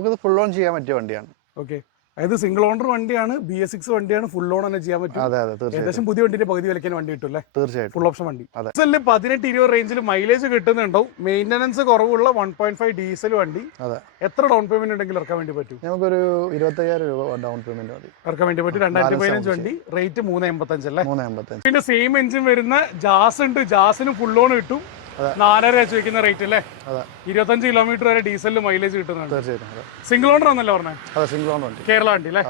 നമുക്കിത് full on ചെയ്യാൻ പറ്റിയ വണ്ടിയാണ്. ഓക്കെ അതായത് സിംഗിൾ ഓണർ വണ്ടിയാണ് ബി എസ് സിക്സ് വണ്ടിയാണ് ഫുൾ ഓൺ തന്നെ ചെയ്യാൻ പറ്റും. അതെ അതെ ഏകദേശം പുതിയ വണ്ടിന്റെ പകുതി വിലക്കാൻ വണ്ടി കിട്ടും അല്ലേ? തീർച്ചയായിട്ടും. ഫുൾ ഓപ്ഷൻ വണ്ടി. അതെ. ഡീസലിൽ പതിനെട്ട് ഇരുപത് റേഞ്ചിൽ മൈലേജ് കിട്ടുന്നുണ്ടോ മെയിന്റനൻസ് കുറവുള്ള വൺ പോയിന്റ് ഫൈവ് ഡീസൽ വണ്ടി. അതെ. എത്ര ഡൗൺ പേയ്മെന്റ് ഉണ്ടെങ്കിൽ ഇറക്കാൻ വേണ്ടി പറ്റും? നമുക്കൊരു ഇരുപത്തയ്യായിരം രൂപ ഡൗൺ പേയ്മെന്റ് മതി. ഇറക്കാൻ വേണ്ടി പറ്റും. രണ്ടായിരത്തി പതിനഞ്ച് വണ്ടി. റേറ്റ് മൂന്ന് എൺപത്തഞ്ച് അല്ലേ? മൂന്ന് എൺപത്തഞ്ച്. പിന്നെ സെയിം എഞ്ചിൻ വരുന്ന ജാസ് ഉണ്ട്. ജാസിന് ഫുൾ ഓൺ കിട്ടും. നാലര വെച്ച് വെക്കുന്ന റേറ്റ് അല്ലേ? ഇരുപത്തഞ്ച് കിലോമീറ്റർ വരെ ഡീസലിൽ മൈലേജ് കിട്ടുന്നുണ്ട്. തീർച്ചയായിട്ടും സിംഗിൾ ഓണർ ആണല്ലോ പറഞ്ഞത് അതെ സിംഗിൾ ഓണർ വണ്ടി കേരള വണ്ടി അല്ലേ?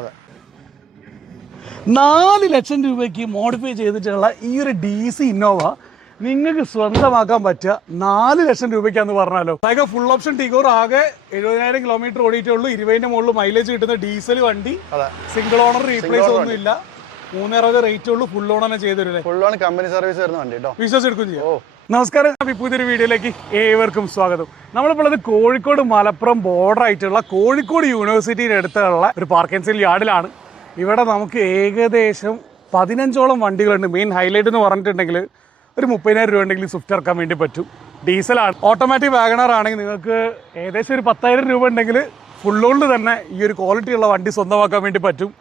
നാല് ലക്ഷം രൂപയ്ക്ക് മോഡിഫൈ ചെയ്തിട്ടുള്ള ഈ ഒരു ഡി സി ഇന്നോവ നിങ്ങൾക്ക് സ്വന്തമാക്കാൻ പറ്റുക നാല് ലക്ഷം രൂപയ്ക്കാന്ന് പറഞ്ഞാലോ? അതായത് ഫുൾ ഓപ്ഷൻ ടിഗോർ ആകെ എഴുപതിനായിരം കിലോമീറ്റർ ഓടിയിട്ടുള്ളൂ ഇരുപതിന്റെ മുകളിൽ മൈലേജ് കിട്ടുന്ന ഡീസൽ വണ്ടി. അതെ. സിംഗിൾ ഓണർ റീപ്ലേസ് ഒന്നും ഇല്ല മൂന്നറുപത് റേറ്റ് ഉള്ളൂ. ഫുൾ ഓണർ തന്നെ ചെയ്തല്ലേ ഫുൾ ഓൺ കമ്പനി സർവീസ് വരുന്ന വണ്ടി കേട്ടോ. വിശ്വസിച്ചെടുക്കും ചെയ്യും. ഓ. നമസ്കാരം. അപ്പൊ ഈ പുതിയൊരു വീഡിയോയിലേക്ക് ഏവർക്കും സ്വാഗതം. നമ്മളിപ്പോൾ കോഴിക്കോട് മലപ്പുറം ബോർഡർ ആയിട്ടുള്ള കോഴിക്കോട് യൂണിവേഴ്സിറ്റിയുടെ അടുത്തുള്ള ഒരു പാർക്ക് സെയിൽ യാർഡിലാണ് ഇവിടെ നമുക്ക് ഏകദേശം പതിനഞ്ചോളം വണ്ടികളുണ്ട്. മെയിൻ ഹൈലൈറ്റ് എന്ന് പറഞ്ഞിട്ടുണ്ടെങ്കിൽ ഒരു മുപ്പതിനായിരം രൂപ ഉണ്ടെങ്കിൽ സ്വിഫ്റ്റ് ഇറക്കാൻ വേണ്ടി പറ്റും. ഡീസലാണ് ഓട്ടോമാറ്റിക് വാഗണർ ആണെങ്കിൽ നിങ്ങൾക്ക് ഏകദേശം ഒരു പത്തായിരം രൂപ ഉണ്ടെങ്കിൽ ഓൾഡ് തന്നെ ഈ ഒരു ക്വാളിറ്റി ഉള്ള വണ്ടി സ്വന്തമാക്കാൻ വേണ്ടി പറ്റും.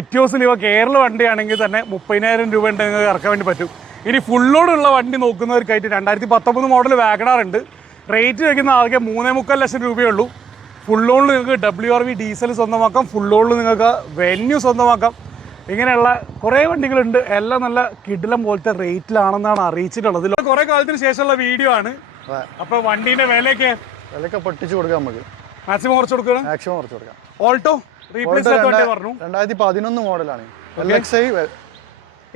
എറ്റിയോസിൽ ഇവ കേരള വണ്ടിയാണെങ്കിൽ തന്നെ മുപ്പതിനായിരം രൂപ ഉണ്ടെങ്കിൽ ഇറക്കാൻ വേണ്ടി പറ്റും. ഇനി ഫുള്ളോടുള്ള വണ്ടി നോക്കുന്നവർക്കായിട്ട് രണ്ടായിരത്തി പത്തൊമ്പത് മോഡൽ വാഗണാർ ഉണ്ട് റേറ്റ് വയ്ക്കുന്ന ആകെ മൂന്നേ മുക്കാൽ ലക്ഷം രൂപയേ ഉള്ളൂ ഫുള്ളോണിൽ നിങ്ങൾക്ക് ഡബ്ല്യു ആർ വി ഡീസൽ സ്വന്തമാക്കാം. ഫുള്ളോണിൽ നിങ്ങൾക്ക് വെന്യൂ സ്വന്തമാക്കാം. ഇങ്ങനെയുള്ള കുറേ വണ്ടികളുണ്ട്. എല്ലാം നല്ല കിടിലം പോലത്തെ റേറ്റിലാണെന്നാണ് അറിയിച്ചിട്ടുള്ളത്. കുറേ കാലത്തിന് ശേഷമുള്ള വീഡിയോ ആണ്. അപ്പൊ വണ്ടീന്റെ വിലയൊക്കെ? വിലയൊക്കെ പൊട്ടിച്ചു കൊടുക്കാം നമുക്ക്. മാക്സിമം കുറച്ച് കൊടുക്കണം മാക്സിമം കുറച്ച് കൊടുക്കാം. ഓൾട്ടോ റീപ്ലേസ് പറഞ്ഞു. രണ്ടായിരത്തി പതിനൊന്ന് മോഡലാണ് L X I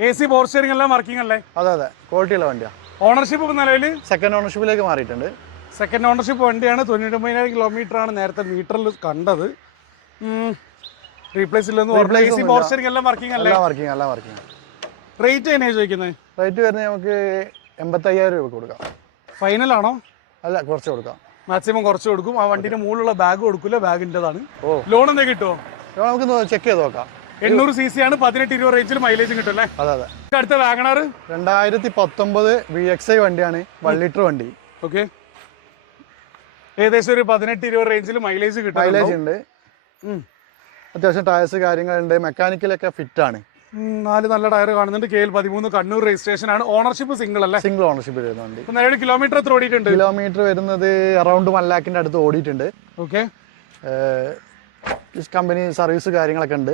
A C power steering എല്ലാം വർക്കിംഗ് അല്ലേ അതെ അതെ. ക്വാളിറ്റി ഉള്ള വണ്ടിയാണ് ഓണർഷിപ്പ് നിലവിൽ? സെക്കൻഡ് ഓണർഷിപ്പിലേക്ക് മാറിയിട്ടുണ്ട്. സെക്കൻഡ് ഓണർഷിപ്പ് വണ്ടിയാണ്. തൊണ്ണൂറ്റൊമ്പതിനായിരം കിലോമീറ്റർ ആണ് നേരത്തെ മീറ്ററിൽ കണ്ടത്. റീപ്ലേസ് ഇല്ലെന്ന് പറഞ്ഞു. Replace A C power steering എല്ലാം വർക്കിംഗ് അല്ലേ എല്ലാം വർക്കിംഗ് എല്ലാം വർക്കിംഗ് റേറ്റ് എങ്ങനെയാണ് ചോദിക്കുന്നത് റേറ്റ് വരുന്നത് നമുക്ക് എൺപത്തയ്യായിരം രൂപ കൊടുക്കാം. ഫൈനൽ ആണോ? അല്ല കുറച്ച് കൊടുക്കാം. മാക്സിമം കുറച്ച് കൊടുക്കും. ആ വണ്ടിന്റെ മുകളിലുള്ള ബാഗ് കൊടുക്കില്ല ബാഗിന്റെതാണ് ലോൺ എന്താ കിട്ടുമോ ലോൺ നമുക്ക് ചെക്ക് ചെയ്ത് നോക്കാം. എണ്ണൂറ് സി സി ആണ് പതിനെട്ട് ഇരുപത് റേഞ്ചിൽ മൈലേജ് കിട്ടും അല്ലേ? അതെ അതെ. അടുത്ത വാഗണാർ രണ്ടായിരത്തി പത്തൊമ്പത് വി എക്സ് ഐ വണ്ടിയാണ് വൺ ലിറ്റർ വണ്ടി. ഓക്കെ ഏകദേശം ഒരു പതിനെട്ട് ഇരുപത് റേഞ്ചിൽ മൈലേജ് കിട്ടും മൈലേജ് ഉണ്ട്. അത്യാവശ്യം ടയർസ് കാര്യങ്ങളുണ്ട്. മെക്കാനിക്കലൊക്കെ ഫിറ്റ് ആണ്. നാല് നല്ല ടയർ കാണുന്നുണ്ട്. കെ എൽ പതിമൂന്ന് കണ്ണൂർ രജിസ്ട്രേഷൻ ആണ്. ഓണർഷിപ്പ് സിംഗിൾ അല്ലേ? സിംഗിൾ ഓണർഷിപ്പ് വരുന്നുണ്ട് നിലവിൽ കിലോമീറ്റർ എത്ര ഓടിയിട്ടുണ്ട്. കിലോമീറ്റർ വരുന്നത് അറൗണ്ട് വൺ ലാക്കിന്റെ അടുത്ത് ഓടിയിട്ടുണ്ട്. ഓക്കെ കമ്പനി സർവീസ് കാര്യങ്ങളൊക്കെ ഉണ്ട്.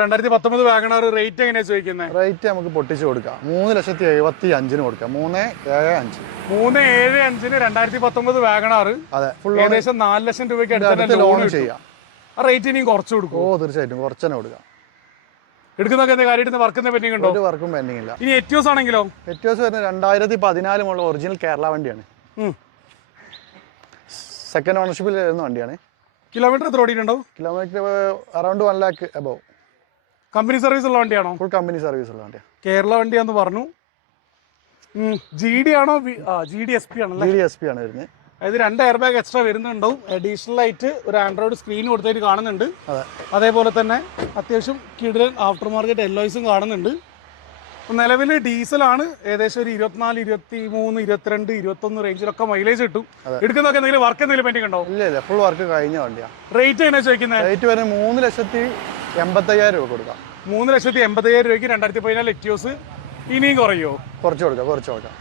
രണ്ടായിരത്തി പത്തൊമ്പത് വാഗണർ റേറ്റ് എങ്ങനെയാ ചോദിക്കുന്നത് റേറ്റ് നമുക്ക് പൊട്ടിച്ച് കൊടുക്കാം. മൂന്ന് ലക്ഷത്തി എഴുപത്തി അഞ്ചിന് കൊടുക്കാം. മൂന്ന് ഏഴ് അഞ്ച്. മൂന്ന് ഏഴ് അഞ്ചിന് രണ്ടായിരത്തി പത്തൊമ്പത് വാഗണാറ് അതെ. ഫുൾ ഏകദേശം നാല് ലക്ഷം രൂപയ്ക്ക് അടുത്ത് ലോൺ ചെയ്യാം. ആ റേറ്റ് ഇനിയും കുറച്ച് കൊടുക്കും. ഓ തീർച്ചയായിട്ടും. കുറച്ച് തന്നെ കൊടുക്കാം. എടുക്കുന്നൊക്കെ എന്താ കാര്യമായിട്ട് വർക്കുന്ന പെൻഡിങ് ഉണ്ടോ? ഒരു വർക്കും പെൻഡിങ് ഇല്ല. ഇനി എറ്റിയോസ് ആണെങ്കിലോ? എറ്റിയോസ് വരുന്നത് രണ്ടായിരത്തി പതിനാല് മുതൽ ഒറിജിനൽ കേരള വണ്ടിയാണ്. സെക്കൻഡ് ഓണർഷിപ്പിൽ വരുന്ന വണ്ടിയാണ്. കിലോമീറ്റർ എത്ര ഓടിയിട്ടുണ്ടോ kilometre around one lakh above company service ഉള്ള വണ്ടിയാണോ? ഫുൾ കമ്പനി സർവീസ് ഉള്ള വണ്ടിയാണ് കേരള വണ്ടിയാന്ന് പറഞ്ഞു. ജി ഡി ആണോ? ജി ഡി എസ് പി ആണല്ലേ? ജി ഡി എസ് പി ആണ് വരുന്നത്. അതായത് രണ്ട് എയർ ബാഗ് എക്സ്ട്രാ വരുന്നുണ്ടാവും. അഡീഷണൽ ആയിട്ട് ഒരു ആൻഡ്രോയിഡ് സ്ക്രീൻ കൊടുത്തായിട്ട് കാണുന്നുണ്ട്. അതേപോലെ തന്നെ അത്യാവശ്യം കിടിലൻ ആഫ്റ്റർ മാർക്കറ്റ് എല്ലോയ്സും കാണുന്നുണ്ട്. നിലവിൽ ഡീസലാണ് ഏകദേശം ഒരു ഇരുപത്തിനാല് ഇരുപത്തി മൂന്ന് ഇരുപത്തിരണ്ട് ഇരുപത്തൊന്ന് റേഞ്ചിലൊക്കെ മൈലേജ് കിട്ടും. എടുക്കുന്നൊക്കെ എന്തെങ്കിലും വർക്ക് എന്തെങ്കിലും പെൻഡിങ് ഉണ്ടോ? ഇല്ല ഇല്ല ഫുൾ വർക്ക് കഴിഞ്ഞ വണ്ടിയാണ് റേറ്റ് എങ്ങനെ ചോദിക്കുന്നത് റേറ്റ് വരെ മൂന്ന് ലക്ഷത്തി എൺപത്തയ്യായിരം രൂപ കൊടുക്കാം. മൂന്ന് ലക്ഷത്തി എൺപത്തയ്യായിരം രൂപയ്ക്ക് രണ്ടായിരത്തി പതിനാല് എറ്റിയോസ് ഇനിയും കുറയോ? കുറച്ച് കൊടുക്കാം കുറച്ച് കൊടുക്കാം.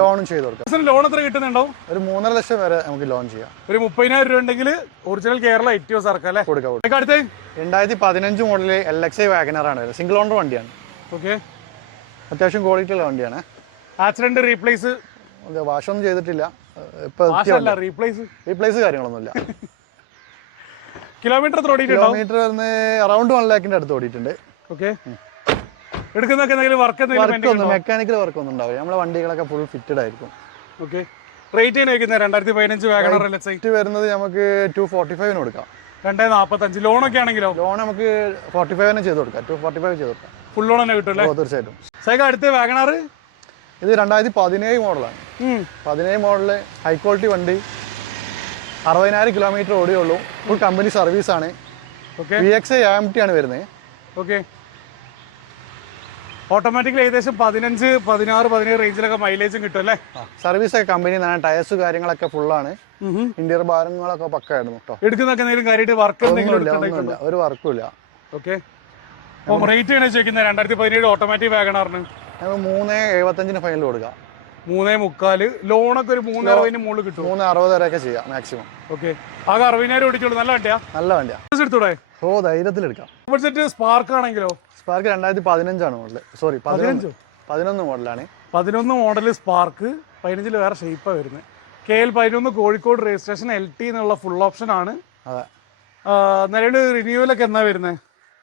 ലോണും ചെയ്ത് കൊടുക്കാം. ലോൺ എത്ര കിട്ടുന്നുണ്ടോ? ഒരു മൂന്നര ലക്ഷം വരെ നമുക്ക് ലോൺ ചെയ്യാം. ഒരു മുപ്പതിനായിരം രൂപ ഉണ്ടെങ്കിൽ ഒറിജിനൽ കേരള എറ്റിയോസ് ഇറക്കാം അല്ലേ? കൊടുക്കാം അടുത്ത് രണ്ടായിരത്തി പതിനഞ്ച് മോഡലിൽ എൽ എക്സ് ഐ വാഗനറാണ് ആണ് സിംഗിൾ ഓണർ വണ്ടിയാണ്. ഓക്കെ. അത്യാവശ്യം ക്വാളിറ്റി ഉള്ള വണ്ടിയാണ്. ആക്സിഡന്റ് റീപ്ലേസ് വാഷ് വാഷൊന്നും ചെയ്തിട്ടില്ല. ഇപ്പൊ റീപ്ലേസ് റീപ്ലേസ് കാര്യങ്ങളൊന്നുമില്ല. കിലോമീറ്റർ എത്ര കിലോമീറ്റർ വരുന്നത് അറൗണ്ട് വൺ ലാക്കിന്റെ അടുത്ത് ഓടിയിട്ടുണ്ട്. ഓക്കെ. എടുക്കുന്നൊക്കെ എന്തെങ്കിലും വർക്ക് എന്തെങ്കിലും മെക്കാനിക്കൽ വർക്ക് ഒന്നും ഉണ്ടാവില്ല. നമ്മളെ വണ്ടികളൊക്കെ ഫുൾ ഫിറ്റഡ് ആയിരിക്കും. ഓക്കെ. റേറ്റ് രണ്ടായിരത്തി പതിനഞ്ച് വാഗണർ ഫിറ്റ് വരുന്നത് നമുക്ക് ടു ഫോർട്ടി ഫൈവിന് കൊടുക്കാം. രണ്ടേ നാൽപ്പത്തഞ്ച് ലോണൊക്കെ ആണെങ്കിലോ? ലോൺ നമുക്ക് ഫോർട്ടി ഫൈവിന് ചെയ്ത് കൊടുക്കാം. ടു ഫോർട്ടി ഫൈവ് ചെയ്ത് കൊടുക്കാം. ഫുൾ ലോൺ തന്നെ കിട്ടും അല്ലേ? തീർച്ചയായിട്ടും. അടുത്ത് വാഗണർ ഇത് രണ്ടായിരത്തി പതിനേഴ് മോഡലാണ്. പതിനേഴ് മോഡൽ ഹൈ ക്വാളിറ്റി വണ്ടി. അറുപതിനായിരം കിലോമീറ്റർ ഓടിയേ ഉള്ളൂ ഫുൾ കമ്പനി സർവീസ് ആണ് വി എക്സ് എം ടി ആണ് വരുന്നത്. ഓക്കെ ഓട്ടോമാറ്റിക്കലി ഏകദേശം പതിനഞ്ച് പതിനാറ് പതിനേഴ് റേഞ്ചിലൊക്കെ മൈലേജും കിട്ടും അല്ലേ? സർവീസ് ഒക്കെ കമ്പനി തന്നെ ടയർസ് കാര്യങ്ങളൊക്കെ ഫുള്ളാണ് ഇന്റീരിയർ ഭാരങ്ങളൊക്കെ പക്കായിരുന്നു കേട്ടോ എടുക്കുന്നൊക്കെ എന്തെങ്കിലും കാര്യമായിട്ട് വർക്ക് എന്തെങ്കിലും ഒരു വർക്കും ഇല്ല. ഓക്കെ അപ്പം റേറ്റ് ചോദിക്കുന്നത് രണ്ടായിരത്തി പതിനേഴ് ഓട്ടോമാറ്റിക് വാഗണാറിന് മൂന്ന് എഴുപത്തഞ്ചിന് ഫൈനൽ കൊടുക്കാം. മൂന്നേ മുക്കാൽ. ലോണൊക്കെ ഒരു മൂന്ന് അറുപതിന് മുകളിൽ കിട്ടും മൂന്ന് അറുപത് വരെയൊക്കെ ചെയ്യാം മാക്സിമം ഓക്കെ ആകെ അറുപതിനായിരം ഓടിച്ചോളൂ നല്ല വണ്ടിയാ? നല്ല വണ്ടിയാ. എടുത്തൂടെ? ഓ ധൈര്യത്തിൽ എടുക്കാം. ബഡ്ജറ്റ് സ്പാർക്ക് ആണെങ്കിലോ? സ്പാർക്ക് രണ്ടായിരത്തി പതിനഞ്ചാണ് മോഡൽ സോറി പതിനഞ്ച്? പതിനഞ്ചോ? പതിനൊന്ന് മോഡലാണ് പതിനൊന്ന് മോഡൽ സ്പാർക്ക് പതിനഞ്ചിൽ വേറെ ഷേപ്പാണ് വരുന്നത്. കെ എൽ പതിനൊന്ന് കോഴിക്കോട് രജിസ്ട്രേഷൻ എൽ ടി എന്നുള്ള ഫുൾ ഓപ്ഷൻ ആണ്. അതെ. നിലവിൽ റിന്യൂവലൊക്കെ എന്നാ വരുന്നത്?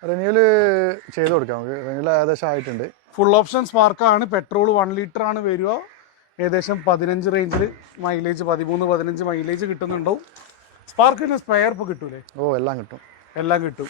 റിന്യൂവൽ ചെയ്ത് കൊടുക്കാം നമുക്ക്. റിന്യൂവൽ ഏകദേശം ആയിട്ടുണ്ട്. ഫുൾ ഓപ്ഷൻ സ്പാർക്കാണ് പെട്രോൾ വൺ ലിറ്റർ ആണ് വരിക. ഏകദേശം പതിനഞ്ച് റേഞ്ചിൽ മൈലേജ് പതിമൂന്ന് പതിനഞ്ച് മൈലേജ് കിട്ടുന്നുണ്ടാവും. സ്പാർക്കിന് സ്പെയർ ഇപ്പോൾ കിട്ടൂലേ? ഓ എല്ലാം കിട്ടും. എല്ലാം കിട്ടും.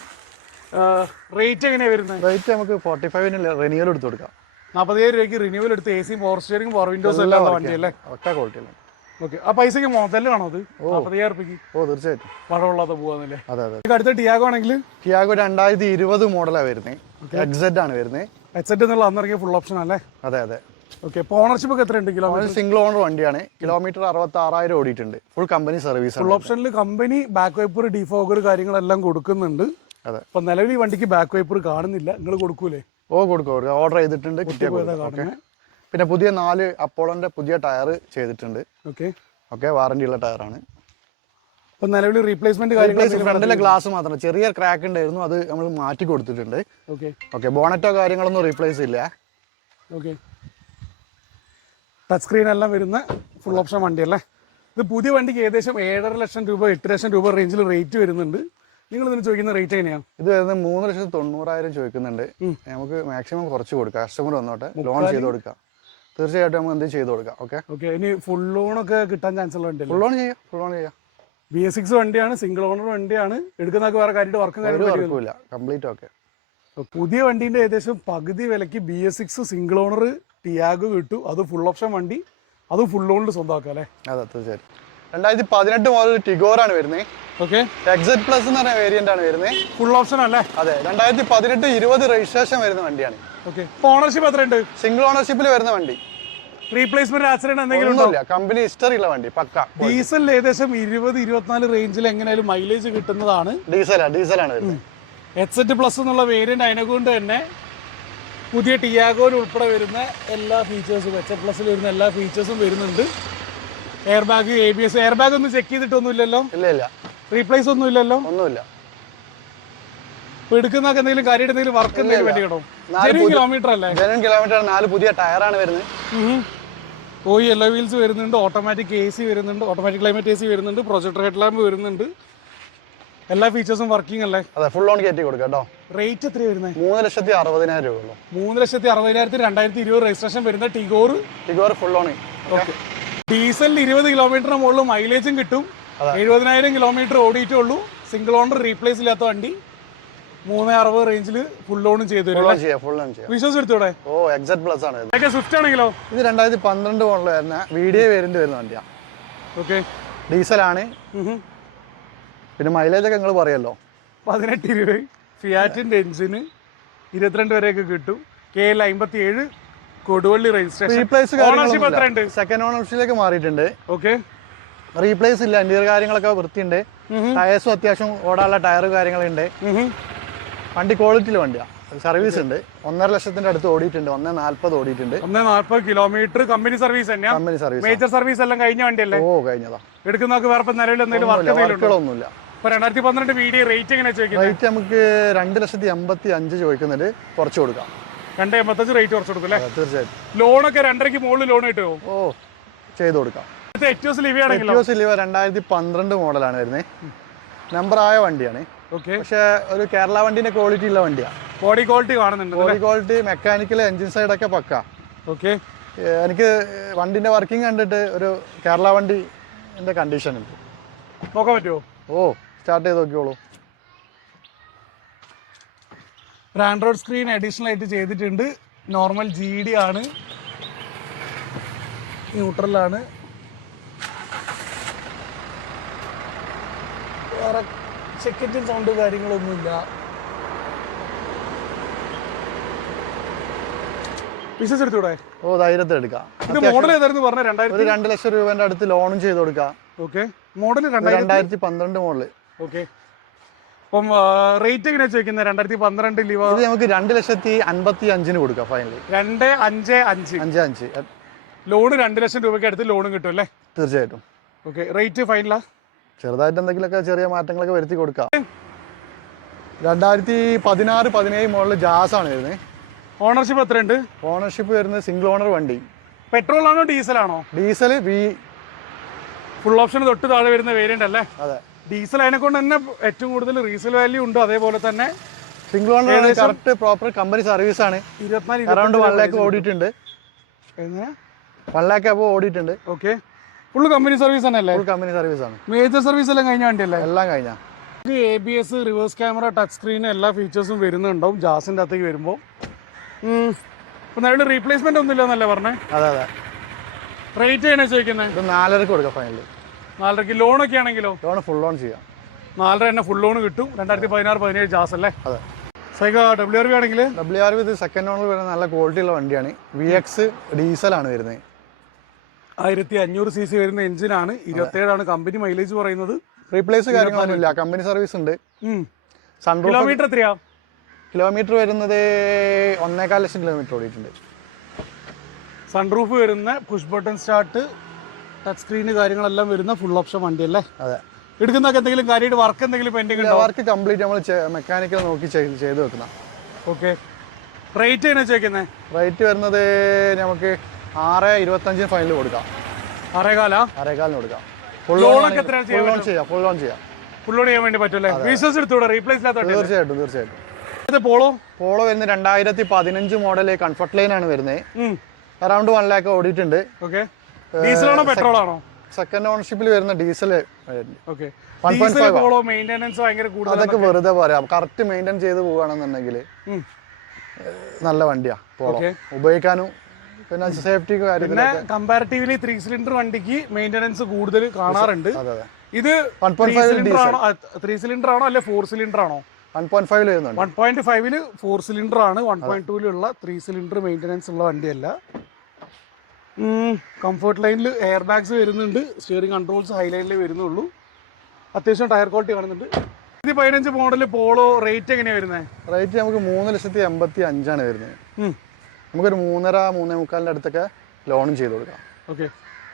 റേറ്റ് എങ്ങനെയാണ് വരുന്നത് റേറ്റ് നമുക്ക് ഫോർട്ടി ഫൈവിന് റിന്യൂവൽ എടുത്ത് കൊടുക്കാം. നാൽപ്പതിനായിരം രൂപയ്ക്ക് റിന്യൂവൽ എടുത്ത് A C power steering power windows എല്ലാം വണ്ടി അല്ലേ ഒറ്റ ക്വാളിറ്റിയിലാണ് ഓക്കെ. ആ പൈസക്ക് മുതലാണോ അത്? നാൽപ്പതിനായിരം രൂപയ്ക്ക് ഓ തീർച്ചയായിട്ടും. വളമുള്ളാതെ പോകാന്നല്ലേ അതെ അതെ. അടുത്ത ടിയാഗോ ആണെങ്കിൽ? ടിയാഗോ രണ്ടായിരത്തി ഇരുപത് മോഡലാണ് വരുന്നത് എക്സെറ്റ് ആണ് വരുന്നത് എക്സെറ്റ് എന്നുള്ള അന്നിറങ്ങിയ ഫുൾ ഓപ്ഷൻ അല്ലേ അതെ അതെ. ഓക്കെ. ഇപ്പോൾ ഓണർഷിപ്പ് ഒക്കെ എത്ര ഉണ്ട് കിലോമീറ്റർ സിംഗിൾ ഓണർ വണ്ടിയാണ്. കിലോമീറ്റർ അറുപത്തി ആറായിരം ഓടിയിട്ടുണ്ട് ഫുൾ കമ്പനി സർവീസ് ഫുൾ ഓപ്ഷനിൽ കമ്പനി ബാക്ക് വൈപ്പർ ഡിഫോഗർ കാര്യങ്ങളെല്ലാം കൊടുക്കുന്നുണ്ട്. അതെ. അപ്പൊ നിലവിൽ ഈ വണ്ടിക്ക് ബാക്ക് വൈപ്പർ കാണുന്നില്ല. നിങ്ങൾ കൊടുക്കൂലേ? ഓ കൊടുക്കും ഓർഡർ ചെയ്തിട്ടുണ്ട് കിട്ടിയ പിന്നെ പുതിയ നാല് അപ്പോളോന്റെ പുതിയ ടയർ ചെയ്തിട്ടുണ്ട്. ഓക്കെ. ഓക്കെ വാറണ്ടി ഉള്ള ടയറാണ് നിലവിൽ റീപ്ലേസ്മെന്റ് ഫ്രണ്ടിലെ ഗ്ലാസ് മാത്രം. ചെറിയ ക്രാക്ക് ഉണ്ടായിരുന്നു അത് നമ്മൾ മാറ്റി കൊടുത്തിട്ടുണ്ട്. ഓക്കെ. ഓക്കെ ബോണറ്റോ കാര്യങ്ങളൊന്നും റീപ്ലേസ് ഇല്ല. ഓക്കെ. ടച്ച് സ്ക്രീൻ എല്ലാം വരുന്ന ഫുൾ ഓപ്ഷൻ വണ്ടി അല്ലേ? ഇത് പുതിയ വണ്ടിക്ക് ഏകദേശം ഏഴര ലക്ഷം രൂപ എട്ട് ലക്ഷം രൂപ റേഞ്ചിൽ റേറ്റ് വരുന്നുണ്ട്. നിങ്ങൾ ഇതിന് ചോദിക്കുന്ന റേറ്റ് എങ്ങനെയാണ് ഇത് വരുന്നത് മൂന്ന് ലക്ഷത്തി തൊണ്ണൂറായിരം ചോദിക്കുന്നുണ്ട്. നമുക്ക് മാക്സിമം കുറച്ച് കൊടുക്കാം. കസ്റ്റമർ വന്നോട്ടെ ലോൺ ചെയ്ത് കൊടുക്കാം. തീർച്ചയായിട്ടും നമുക്ക് എന്ത് ചെയ്തു കൊടുക്കാം ഓക്കെ ഓക്കെ ഇനി ഫുൾ ലോൺ ഒക്കെ കിട്ടാൻ ചാൻസ് ഉള്ള വണ്ടി ഫുൾ ലോൺ ചെയ്യാം ഫുൾ ലോൺ ചെയ്യാം. ബി എസ് സിക്സ് വണ്ടിയാണ് സിംഗിൾ ഓണർ വണ്ടിയാണ് എടുക്കുന്നതൊക്കെ വേറെ കാര്യമായിട്ട് വർക്കും കാര്യമില്ല കംപ്ലീറ്റ് ഓക്കെ പുതിയ വണ്ടീന്റെ ഏകദേശം പകുതി വിലയ്ക്ക് B S six single owner Tiago കിട്ടും. അത് ഫുൾ ഓപ്ഷൻ വണ്ടി അത് ഫുൾ ലോണിൽ സ്വന്തമാക്കാം അല്ലേ? അതെ തീർച്ചയായിട്ടും. രണ്ടായിരത്തി പതിനെട്ട് മുതൽ ആണ് വരുന്നത് ഓക്കെ എക്സിറ്റ് പ്ലസ് എന്ന് പറഞ്ഞ വേരിയന്റ് ആണ് വരുന്നത് ഫുൾ ഓപ്ഷൻ അല്ലേ? അതെ രണ്ടായിരത്തി പതിനെട്ട് ഇരുപത് രജിസ്ട്രേഷൻ വരുന്ന വണ്ടിയാണ്. ഓക്കെ ഓണർഷിപ്പ് എത്രയുണ്ട്? സിംഗിൾ ഓണർഷിപ്പിൽ വരുന്ന വണ്ടി. റീപ്ലേസ്മെന്റ് ആക്സിഡന്റ് എന്തെങ്കിലും കമ്പനി ഹിസ്റ്ററി ഉള്ള വണ്ടി പക്ക. ഡീസൽ ഏകദേശം ഇരുപത് ഇരുപത്തിനാല് റേഞ്ചിൽ എങ്ങനെയാലും മൈലേജ് കിട്ടുന്നതാണ്. ഡീസലാ ഡീസലാണ് എച്ച് പ്ലസ് എന്നുള്ള വേരിയന്റ് അതിനെ കൊണ്ട് തന്നെ പുതിയ ടിയാഗോയിൽ ഉൾപ്പെടെ വരുന്ന എല്ലാ ഫീച്ചേഴ്സും എച്ച് പ്ലസിൽ പ്ലസ്സിൽ വരുന്ന എല്ലാ ഫീച്ചേഴ്സും വരുന്നുണ്ട്. Air bag A B S air bag ഒന്നും ചെക്ക് ചെയ്തിട്ടൊന്നുമില്ലല്ലോ? ഇല്ല ഇല്ല. റീപ്ലേസ് ഒന്നും ഇല്ലല്ലോ ഒന്നുമില്ല. ഇപ്പൊ എടുക്കുന്നൊക്കെ എന്തെങ്കിലും കാര്യം എന്തെങ്കിലും വർക്ക് എന്തെങ്കിലും നാല് കിലോമീറ്റർ അല്ലേ? ജനൻ കിലോമീറ്റർ നാല് പുതിയ ടയറാണ് വരുന്നത്. ഓ യെല്ലോ വീൽസ് വരുന്നുണ്ട് ഓട്ടോമാറ്റിക് എ സി വരുന്നുണ്ട് ഓട്ടോമാറ്റിക് ക്ലൈമറ്റ് എ സി വരുന്നുണ്ട് പ്രൊജക്ടർ ഹെഡ് ലാമ്പ് വരുന്നുണ്ട്. എല്ലാ ഫീച്ചേഴ്സും വർക്കിംഗ് അല്ലേ? അതെ ഫുൾ ഓൺ കയറ്റി കൊടുക്കാം കേട്ടോ. റേറ്റ് എത്ര വരുന്നത് മൂന്ന് ലക്ഷത്തി അറുപതിനായിരം രൂപ മൂന്ന് ലക്ഷത്തി അറുപതിനായിരത്തി രണ്ടായിരത്തി ഇരുപത് രജിസ്ട്രേഷൻ വരുന്ന Tigor Tigor full on okay ഡീസലിൽ ഇരുപത് കിലോമീറ്ററിന് മുകളിൽ മൈലേജും കിട്ടും. എഴുപതിനായിരം കിലോമീറ്റർ ഓടിയിട്ടേ ഉള്ളൂ. സിംഗിൾ ഓണർ റീപ്ലേസ് ഇല്ലാത്ത വണ്ടി. മൂന്ന് അറുപത് റേഞ്ചിൽ ഫുൾ ഓണും ചെയ്തു വിശ്വസ് എടുത്തൂടെ ഓ എക്സറ്റ് പ്ലസ് ആണ് സ്വിഫ്റ്റ് ആണെങ്കിലോ? ഇത് രണ്ടായിരത്തി പന്ത്രണ്ട് മോഡൽ വരുന്ന വീഡിയോ വേരിയന്റ് വരുന്ന വണ്ടിയാണ് ഓക്കെ ഡീസലാണ് പിന്നെ മൈലേജ് ഒക്കെ നിങ്ങൾ പറയല്ലോ. പതിനെട്ട് ഇരുപത്. ഫിയാറ്റിന്റെ എഞ്ചിന് ഇരുപത്തിരണ്ട് വരെയൊക്കെ കിട്ടും. കെ എൽ അമ്പത്തി ഏഴ് Koduvally registration replace ownership second ഓണർഷിപ്പിലേക്ക് മാറിയിട്ടുണ്ട്. ഓക്കെ റീപ്ലേസ് ഇല്ല. ഇന്റീരിയർ കാര്യങ്ങളൊക്കെ വൃത്തിയുണ്ട്. ടയേഴ്സും അത്യാവശ്യം ഓടാനുള്ള ടയർ കാര്യങ്ങളുണ്ട്. വണ്ടി ക്വാളിറ്റിയിൽ വണ്ടിയാ. സർവീസ് ഉണ്ട്. ഒന്നര ലക്ഷത്തിന്റെ അടുത്ത് ഓടിയിട്ടുണ്ട്. ഒന്നേ നാല്പത് ഓടിയിട്ടുണ്ട്. ഒന്ന് നാല്പത് കിലോമീറ്റർ കമ്പനി സർവീസ് തന്നെയാ. കമ്പനി സർവീസ് മേജർ സർവീസ് എല്ലാം കഴിഞ്ഞ വണ്ടിയല്ലേ? ഓ കഴിഞ്ഞതാ. എടുക്കുന്നവർക്ക് വേറെ നിലവിൽ എന്തെങ്കിലും വർക്കുകളൊന്നുമില്ല. രണ്ടായിരത്തി പന്ത്രണ്ട് വീഡിയോ റേറ്റ് ചോദിക്കുന്നത് റേറ്റ് നമുക്ക് രണ്ട് ലക്ഷത്തി എൺപത്തി അഞ്ച് ചോദിക്കുന്നുണ്ട്. കുറച്ച് കൊടുക്കാം. രണ്ട് എൺപത്തഞ്ച് റേറ്റ് കുറച്ച് കൊടുക്കും അല്ലേ തീർച്ചയായും ലോണൊക്കെ രണ്ടരയ്ക്ക് മുകളിൽ ലോൺ കിട്ടുമോ ഓ ചെയ്ത് കൊടുക്കാം. ഏറ്റവും ലിവി ആണെങ്കിലോ? എറ്റിയോസ് സിലിവ രണ്ടായിരത്തി പന്ത്രണ്ട് മോഡലാണ് വരുന്നത് നമ്പർ ആയ വണ്ടിയാണ്. പക്ഷേ ഒരു കേരള വണ്ടിന്റെ ക്വാളിറ്റി ഉള്ള വണ്ടിയാണ് ബോഡി ക്വാളിറ്റി കാണുന്നുണ്ട് ബോഡി ക്വാളിറ്റി മെക്കാനിക്കൽ എഞ്ചിൻ സൈഡൊക്കെ പക്ക. ഓക്കെ എനിക്ക് വണ്ടിന്റെ വർക്കിംഗ് കണ്ടിട്ട് ഒരു കേരള വണ്ടിന്റെ കണ്ടീഷൻ ഉണ്ട്. നോക്കാൻ പറ്റുമോ ഓ സ്റ്റാർട്ട് ചെയ്ത് നോക്കിയോളൂ ഒരു ആൻഡ്രോയിഡ് സ്ക്രീൻ അഡീഷണൽ ആയിട്ട് ചെയ്തിട്ടുണ്ട്. നോർമൽ ജി ഡി ആണ്. ന്യൂട്രലാണ് വേറെ ചെക്കറ്റിൻ സൗണ്ട് കാര്യങ്ങളൊന്നുമില്ല. ബിസിനസ് എടുത്തൂടെ? ഓ ധൈര്യത്തിൽ എടുക്കാം. ഇത് മോഡൽ ഏതായിരുന്നു പറഞ്ഞ? രണ്ടായിരത്തി ഒരു രണ്ട് ലക്ഷം രൂപേന്റെ അടുത്ത് ലോണും ചെയ്ത് കൊടുക്കാം. ഓക്കെ മോഡൽ രണ്ടായിരം രണ്ടായിരത്തി പന്ത്രണ്ട് മോഡൽ ഓക്കെ അപ്പം റേറ്റ് എങ്ങനെയാ ചോദിക്കുന്നത് രണ്ടായിരത്തി പന്ത്രണ്ട് ലിവ ഇത് നമുക്ക് രണ്ട് ലക്ഷത്തി അൻപത്തി അഞ്ചിന് കൊടുക്കാം ഫൈനലി രണ്ട് അഞ്ച് അഞ്ച്. അഞ്ച് അഞ്ച്. ലോൺ ലോണ് രണ്ട് ലക്ഷം രൂപയ്ക്ക് അടുത്ത് ലോണും കിട്ടും അല്ലേ? തീർച്ചയായിട്ടും. ഓക്കെ റേറ്റ് ഫൈനലാ ചെറുതായിട്ട് എന്തെങ്കിലുമൊക്കെ ചെറിയ മാറ്റങ്ങളൊക്കെ വരുത്തി കൊടുക്കാം. രണ്ടായിരത്തി പതിനാറ് പതിനേഴ് മോഡൽ ജാസ് ആണ് വരുന്നത് ഓണർഷിപ്പ് എത്രയുണ്ട്? ഓണർഷിപ്പ് വരുന്നത് സിംഗിൾ ഓണർ വണ്ടി. പെട്രോൾ ആണോ ഡീസൽ ആണോ? ഡീസൽ വി ഫുൾ ഓപ്ഷൻ തൊട്ട് താഴെ വരുന്ന വേരിയന്റ് അല്ലേ? അതെ. ഡീസൽ അതിനെ കൊണ്ട് തന്നെ ഏറ്റവും കൂടുതൽ റീസെയിൽ വാല്യൂ ഉണ്ട്. അതേപോലെ തന്നെ single owner correct proper company service ആണ്. അറൗണ്ട് വൺ ലാക്ക് ഓടിയിട്ടുണ്ട്. വൺ ലാക്ക് അപ്പോൾ ഓടിയിട്ടുണ്ട്. ഓക്കെ. ഫുൾ കമ്പനി സർവീസ് ആണ് അല്ലേ? ഫുൾ കമ്പനി സർവീസ് ആണ്. മേജർ സർവീസ് എല്ലാം കഴിഞ്ഞ വണ്ടിയല്ലേ? എല്ലാം കഴിഞ്ഞ. A B S reverse camera touch screen എല്ലാ ഫീച്ചേഴ്സും വരുന്നുണ്ടാവും. ജാസിന്റെ അകത്തേക്ക് വരുമ്പോൾ റീപ്ലേസ്മെന്റ് ഒന്നുമില്ല എന്നല്ലേ പറഞ്ഞേ? അതെ അതെ. റേറ്റ് ചോദിക്കുന്നത് നാലരക്ക് കൊടുക്കാം ഫൈനലി നാലരക്ക് ഒക്കെ ആണെങ്കിലോ? ലോൺ ഫുൾ ലോൺ ചെയ്യാം. നാലര തന്നെ ഫുൾ ലോൺ കിട്ടും. രണ്ടായിരത്തി പതിനാറ് പതിനേഴ് ജാസ് അല്ലേ? അതെ. സൈക ഡബ്ല്യു ആർ വി ആണെങ്കിൽ ഡബ്ല്യു ആർ വി ഇത് സെക്കൻഡ് ഓണർ വരുന്ന നല്ല ക്വാളിറ്റി ഉള്ള വണ്ടിയാണ്. വി എക്സ് ഡീസലാണ് വരുന്നത്. ആയിരത്തി അഞ്ഞൂറ് സി സി വരുന്ന എഞ്ചിനാണ് ഇരുപത്തേഴാണ് കമ്പനി മൈലേജ് പറയുന്നത്. റീപ്ലേസ് കാര്യങ്ങളൊന്നും ഇല്ല. കമ്പനി സർവീസ് ഉണ്ട്. കിലോമീറ്റർ എത്രയാ? കിലോമീറ്റർ വരുന്നത് ഒന്നേകാൽ ലക്ഷം കിലോമീറ്റർ ഓടിയിട്ടുണ്ട്. സൺറൂഫ് വരുന്ന പുഷ് ബട്ടൺ സ്റ്റാർട്ട് ടച്ച് സ്ക്രീന് കാര്യങ്ങളെല്ലാം വരുന്ന ഫുൾ ഓപ്ഷൻ വണ്ടി അല്ലേ അതെ. എടുക്കുന്നൊക്കെ എന്തെങ്കിലും കാര്യമായിട്ട് വർക്ക് എന്തെങ്കിലും പെൻഡിങ് ഉണ്ടോ? വർക്ക് കംപ്ലീറ്റ് നമ്മൾ മെക്കാനിക്കൽ നോക്കി ചെയ്ത് വെക്കണം. ഓക്കെ റേറ്റ് ആണ് ചോദിക്കുന്നത് റേറ്റ് വരുന്നത് നമുക്ക് ആറ് ഇരുപത്തഞ്ചിന് ഫൈനൽ കൊടുക്കാം. ആറേകാലാ? ആറേകാലിന് കൊടുക്കാം. ഫുൾ Loan ലോൺ ഒക്കെ എത്രയാണ് ചെയ്യാം. ഫുൾ ലോൺ ചെയ്യാം. ഫുൾ ലോൺ ചെയ്യാൻ വേണ്ടി പറ്റുമല്ലേ വിശ്വസ് എടുത്തൂടെ? റീപ്ലേസ് തീർച്ചയായിട്ടും തീർച്ചയായിട്ടും. ഇത് പോളോ പോളോ വരുന്നത് രണ്ടായിരത്തി പതിനഞ്ച് മോഡൽ കംഫർട്ട് ലൈൻ ആണ് വരുന്നത്. അറൗണ്ട് വൺ ലാക്ക് ഓടിയിട്ടുണ്ട്. ഓക്കെ ഡീസൽ ആണോ പെട്രോൾ ആണോ സെക്കൻഡ് ഓണർഷിപ്പിൽ വരുന്ന diesel okay 1.5 diesel Polo maintenance ഭയങ്കര കൂടുതലാണ് അതൊക്കെ വെറുതെ പറയാം. കറക്റ്റ് മെയിന്റെയിൻ ചെയ്ത് പോവുകയാണെന്നുണ്ടെങ്കിൽ നല്ല വണ്ടിയാ പോളോ. ഉപയോഗിക്കാനും പിന്നെ കാര്യത്തിൽ പിന്നെ കമ്പാരിറ്റീവ്ലി ത്രീ സിലിണ്ടർ വണ്ടിക്ക് മെയിന്റെനൻസ് കൂടുതൽ കാണാറുണ്ട്. ഇത് 1.5 സിലിണ്ടർ ആണോ? ത്രീ സിലിണ്ടർ ആണോ അല്ലെ ഫോർ സിലിണ്ടർ ആണോ? വൺ പോയിന്റ് ഫൈവിൽ വരുന്നുണ്ട്. വൺ പോയിന്റ് ഫൈവിൽ ഫോർ സിലിണ്ടർ ആണ്. വൺ പോയിന്റ് ടൂവിലുള്ള ത്രീ സിലിണ്ടർ മെയിന്റെനൻസ് ഉള്ള വണ്ടിയല്ല. കംഫർട്ട് ലൈനിൽ എയർ ബാഗ്സ് വരുന്നുണ്ട്. സ്റ്റിയറിംഗ് കൺട്രോൾസ് ഹൈലൈനിൽ വരുന്നുള്ളൂ. അത്യാവശ്യം ടയർ ക്വാളിറ്റി കാണുന്നുണ്ട്. ഇത് പതിനഞ്ച് മോഡൽ പോളോ റേറ്റ് എങ്ങനെയാണ് വരുന്നത് റേറ്റ് നമുക്ക് മൂന്ന് ലക്ഷത്തി എൺപത്തി അഞ്ചാണ് വരുന്നത്. നമുക്കൊരു മൂന്നര മൂന്നേ മുക്കാലിന്റെ അടുത്തൊക്കെ ലോണും ചെയ്ത് കൊടുക്കാം. ഓക്കെ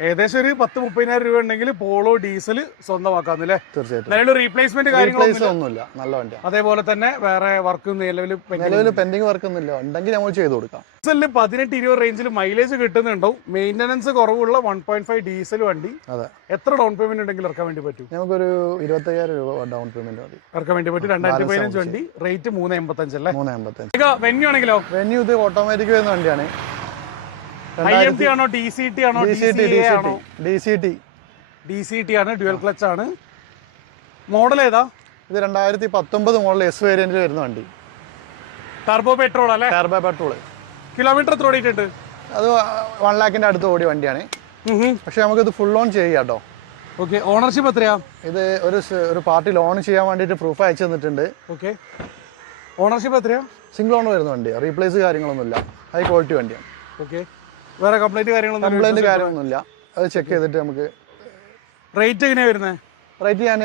ഏകദേശം ഒരു പത്ത് മുപ്പതിനായിരം രൂപ ഉണ്ടെങ്കിൽ പോളോ ഡീസൽ സ്വന്തമാക്കാന്നല്ലേ തീർച്ചയായിട്ടും. നിലവിൽ റീപ്ലേസ്മെന്റ് കാര്യങ്ങളൊന്നും നല്ല വണ്ടി അതേപോലെ തന്നെ വേറെ വർക്ക് നിലവിൽ നിലവിൽ പെൻഡിങ് വർക്ക് ഒന്നുമില്ല ഉണ്ടെങ്കിൽ നമ്മൾ ചെയ്തു കൊടുക്കാം. ഡീസലിൽ പതിനെട്ട് ഇരുപത് റേഞ്ചിൽ മൈലേജ് കിട്ടുന്നുണ്ടോ? മെയിന്റനൻസ് കുറവുള്ള വൺ പോയിന്റ് ഫൈവ് ഡീസൽ വണ്ടി. അതെ. എത്ര ഡൗൺ പേയ്മെന്റ് ഉണ്ടെങ്കിൽ ഇറക്കാൻ വേണ്ടി പറ്റും? നമുക്കൊരു ഇരുപത്തയ്യായിരം രൂപ ഡൗൺ പേയ്മെന്റ് മതി. ഇറക്കാൻ വേണ്ടി പറ്റും. രണ്ടായിരത്തി പതിനഞ്ച് വണ്ടി. റേറ്റ് മൂന്ന് എൺപത്തഞ്ച് അല്ലേ? മൂന്ന് എൺപത്തഞ്ച്. വെന്യൂ ആണെങ്കിലോ? വെന്യൂ ഇത് ഓട്ടോമാറ്റിക് വരുന്ന വണ്ടിയാണ്. ആണോ ഡി സി ടി ആണോ ഡി സി ടി ആണോ? D C T D C T ആണ് ഡ്യുവൽ ക്ലച്ച് ആണ്. മോഡൽ ഏതാ? ഇത് രണ്ടായിരത്തി പത്തൊമ്പത് മോഡൽ എസ് വേരിയന്റിൽ വരുന്ന വണ്ടി. ടർബോ പെട്രോൾ അല്ലേ? ടർബോ പെട്രോൾ കിലോമീറ്റർ എത്ര ഓടിയിട്ടുണ്ട്. അത് വൺ ലാക്കിന്റെ അടുത്ത് ഓടിയ വണ്ടിയാണ്. പക്ഷെ നമുക്കിത് ഫുൾ ഓൺ ചെയ്യാം കേട്ടോ. ഓക്കെ ഓണർഷിപ്പ് എത്രയാ? ഇത് ഒരു ഒരു പാർട്ടി ലോൺ ചെയ്യാൻ വേണ്ടിയിട്ട് പ്രൂഫ് അയച്ചു തന്നിട്ടുണ്ട്. ഓക്കെ ഓണർഷിപ്പ് എത്രയാ? സിംഗിൾ ഓണർ വരുന്ന വണ്ടിയാണ് റീപ്ലേസ് കാര്യങ്ങളൊന്നുമില്ല. ഹൈ ക്വാളിറ്റി വണ്ടിയാണ്. ഓക്കെ വേറെ കംപ്ലൈന്റ് കാര്യങ്ങളൊന്നും കംപ്ലൈന്റ് കാര്യമൊന്നുമില്ല. അത് ചെക്ക് ചെയ്തിട്ട് നമുക്ക് റേറ്റ് എങ്ങനെയാ വരുന്നത് റേറ്റ് ഞാൻ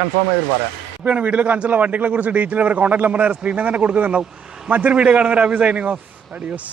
കൺഫേം ചെയ്തിട്ട് പറയാം. അപ്പോഴാണ് വീഡിയോയിൽ കാണിച്ചുള്ള വണ്ടികളെ കുറിച്ച് ഡീറ്റെയിൽ അവർ കോൺടാക്ട് നമ്പർ സ്ക്രീനിൽ തന്നെ കൊടുക്കുന്നുണ്ടാവും. മറ്റൊരു വീഡിയോ കാണുന്നവർ അഭി സൈനിങ് ഓഫ് അഡിയോസ്